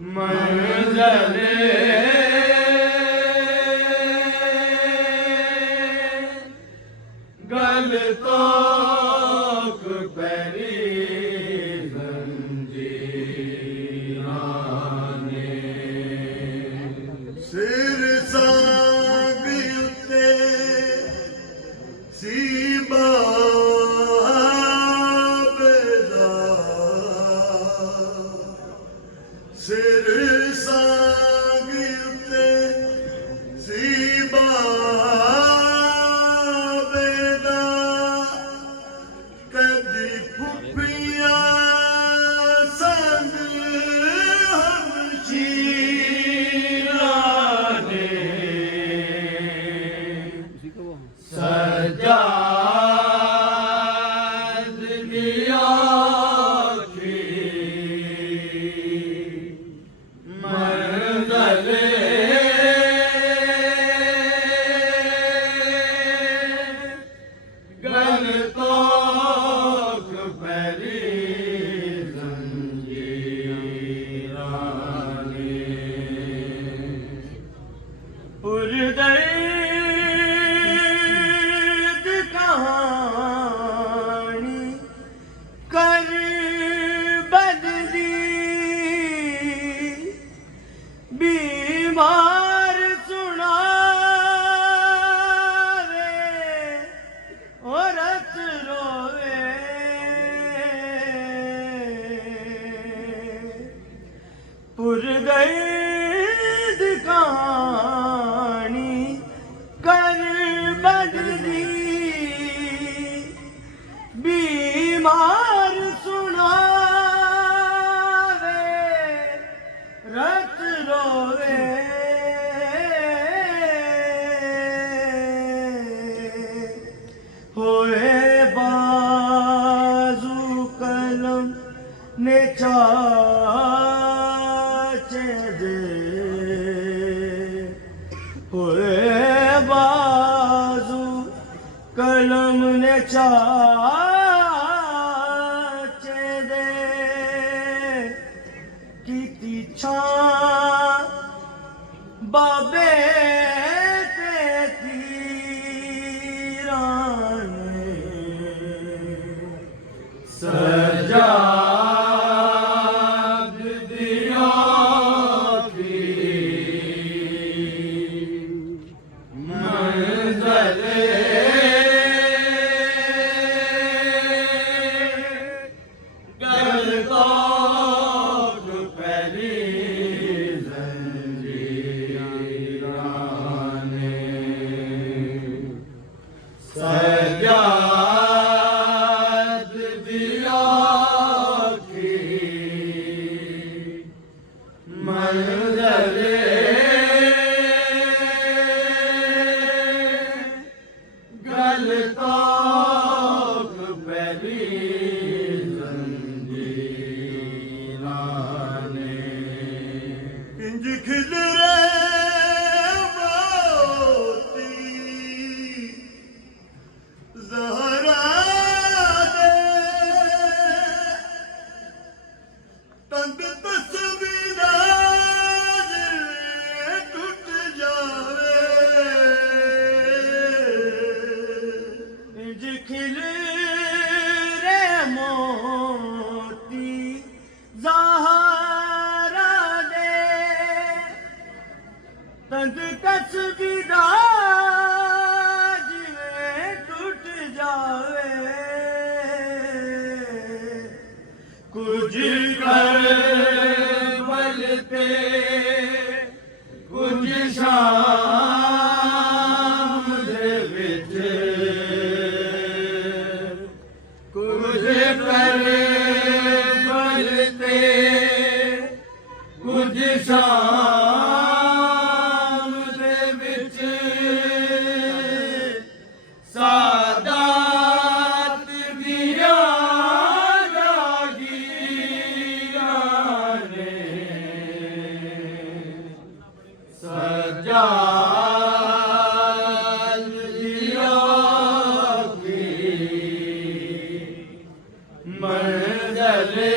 मंज़ले गल तोक पैरी जंजीराने सिर सांग उत्ते सीबा सिर सांग उत्ते सीबा बेदा कदी फुफिया संग हमशीराने सजाद दिया मंज़ले गल तोक पैरी जंजीराने पुरदर्द कहानी कर बदली बीमार सुनावे औरत रोवे पुरदर्द कहानी कर बदली बीमार सुनावे रत रोवे होए बाजू कलम ने चाचे दे होए बाजू कलम ने चाचे दे कीती छां बाबे ते तीराने सजाद दिया की मंज़ले गल तोक पैरी जंजीराने सजाद दिया की मंज़ले गल तोक पैरी जंजीराने इंज खिलरे मोती ज़हरा दे तंग तस्वीरां टूट जावे इंज खिलरे मोती ज़हरा दे तंग तस्वीरां जिवें टूट जावे कुछ कर बलते कुछ शाम दे विच कुछ कर बलते कुछ शाम दे विच सादात दिया जागीराने सजाद दिया की मंज़ले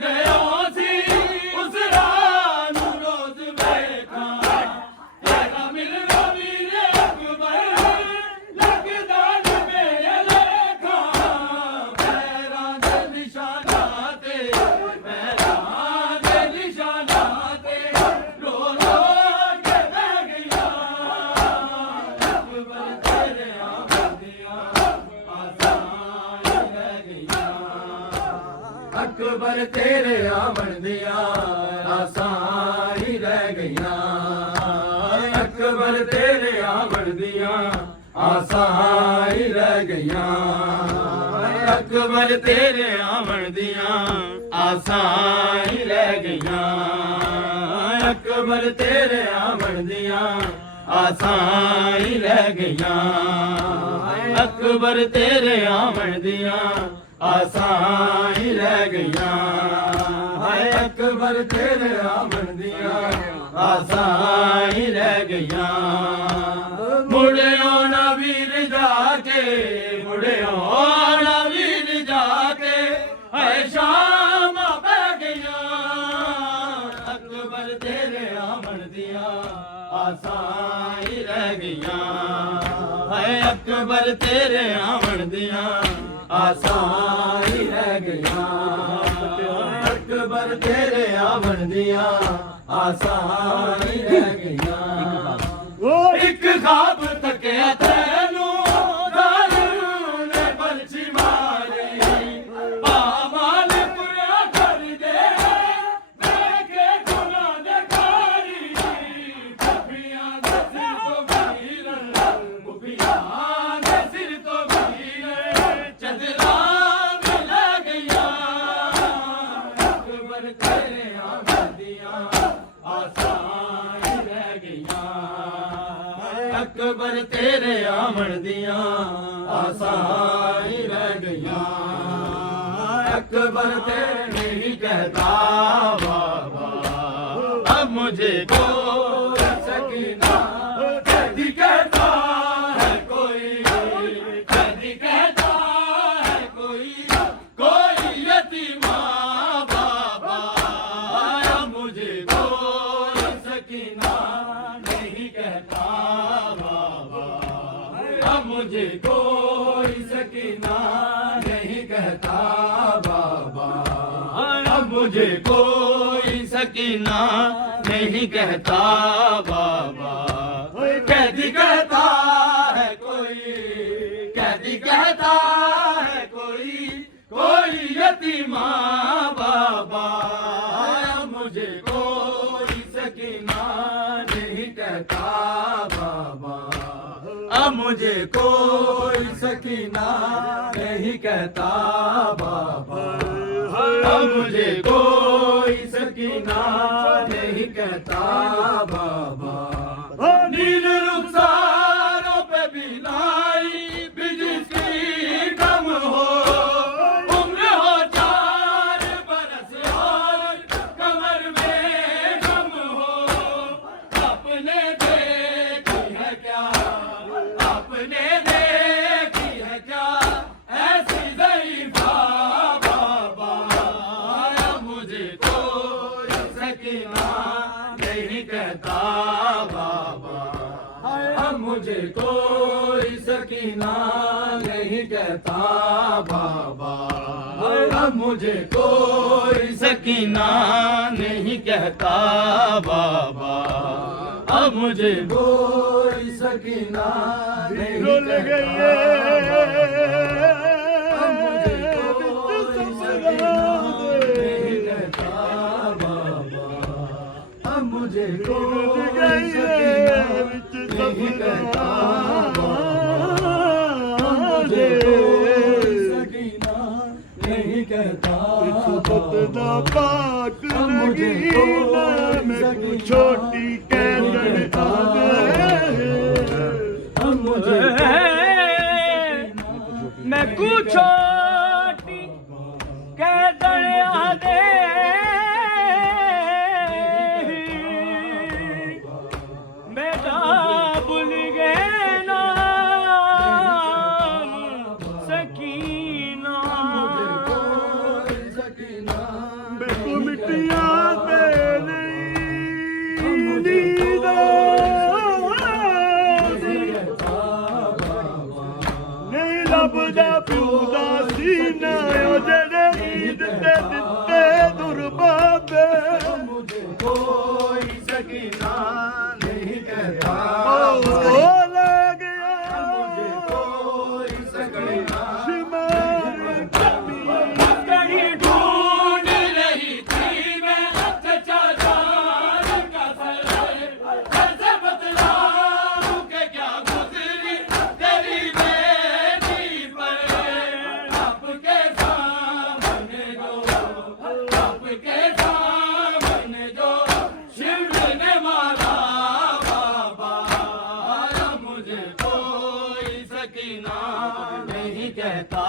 गया सी उस राह नू रोज वेखा तेरा मिलना वीरे अकबर लगदा नी मेरे लेखा पैरां दे निशाना ते पैरां दे निशाना ते रो रो के बह गया अकबर तेरे आमद दियां आसान रह गया अकबर तेरे आमद दियां आसान ही रह गया अकबर तेरे आमद दियां आसान ही रह गया अकबर तेरे आमद दियां आसान ही रह गया अकबर तेरे आमद दियां आसान ही रह गया अकबर तेरे आमद दियां आसान ही रह गया हाय अकबर तेरे आमद दियां आसान ही रह गया मुड़ियो ना वीर जाके मुड़ियो ना वीर जाके हाय शाम पै गया अकबर तेरे आमद दियां आसान ही रह गया हाय अकबर तेरे आमद दियां आसान ही रह गया अकबर तेरे आमद दियां आसान ही रह गया एक ख्वाब तकिया तैनू दारू ने बलची मारी पामाल पुरा कर दे देखे गुना दे कारी कपियां दे सिर तो वीरन मुखिया दे सिर तो वीरन चंद्रा में लग गया अकबर तेरे आमद दियां आसान ही रह गया अकबर तेरे आमद दियां आसान ही रह गया अकबर तेरे नहीं कहता बाबा अब मुझे को सकीना कदी कहता है कोई कदी कहता है कोई यतीमा बाबा अब मुझे कोई सकीना नहीं कहता बाबा अब मुझे कोई सकीना नहीं कहता बाबा अब मुझे कोई सकीना नहीं कहता बाबा कैदी कहता है कोई कैदी कहता है कोई यतीमा बाबा अब मुझे कोई सकीना नहीं कहता बाबा अब मुझे कोई सकीना नहीं कहता बाबा अब मुझे कोई सकीना नहीं कहता बाबा नील रुखसारों पे भी लाई बिजली कम हो उम्र हो 4 बरस और कमर में गम हो अपने देखी है क्या अपने देखी है क्या ऐसी ज़ईफ़ा बाबा अब मुझे कोई सकीना नहीं कहता बाबा अब मुझे कोई सकीना नहीं कहता बाबा अब मुझे कोई सकीना नहीं कहता बाबा अब मुझे कोई सकीना नहीं कहता अब मुझे कोई सकीना नहीं कहता बाबा अब मुझे कोई सकीना नहीं कहता बाबा अब मुझे कोई सकीना नहीं कहता सतना पाक अब मुझे नगीना में छोटी कैद अब मुझे मैं कुछ छोटी कैदन आदे बेटा भूल गए नाम सकीना की ना नहीं कहता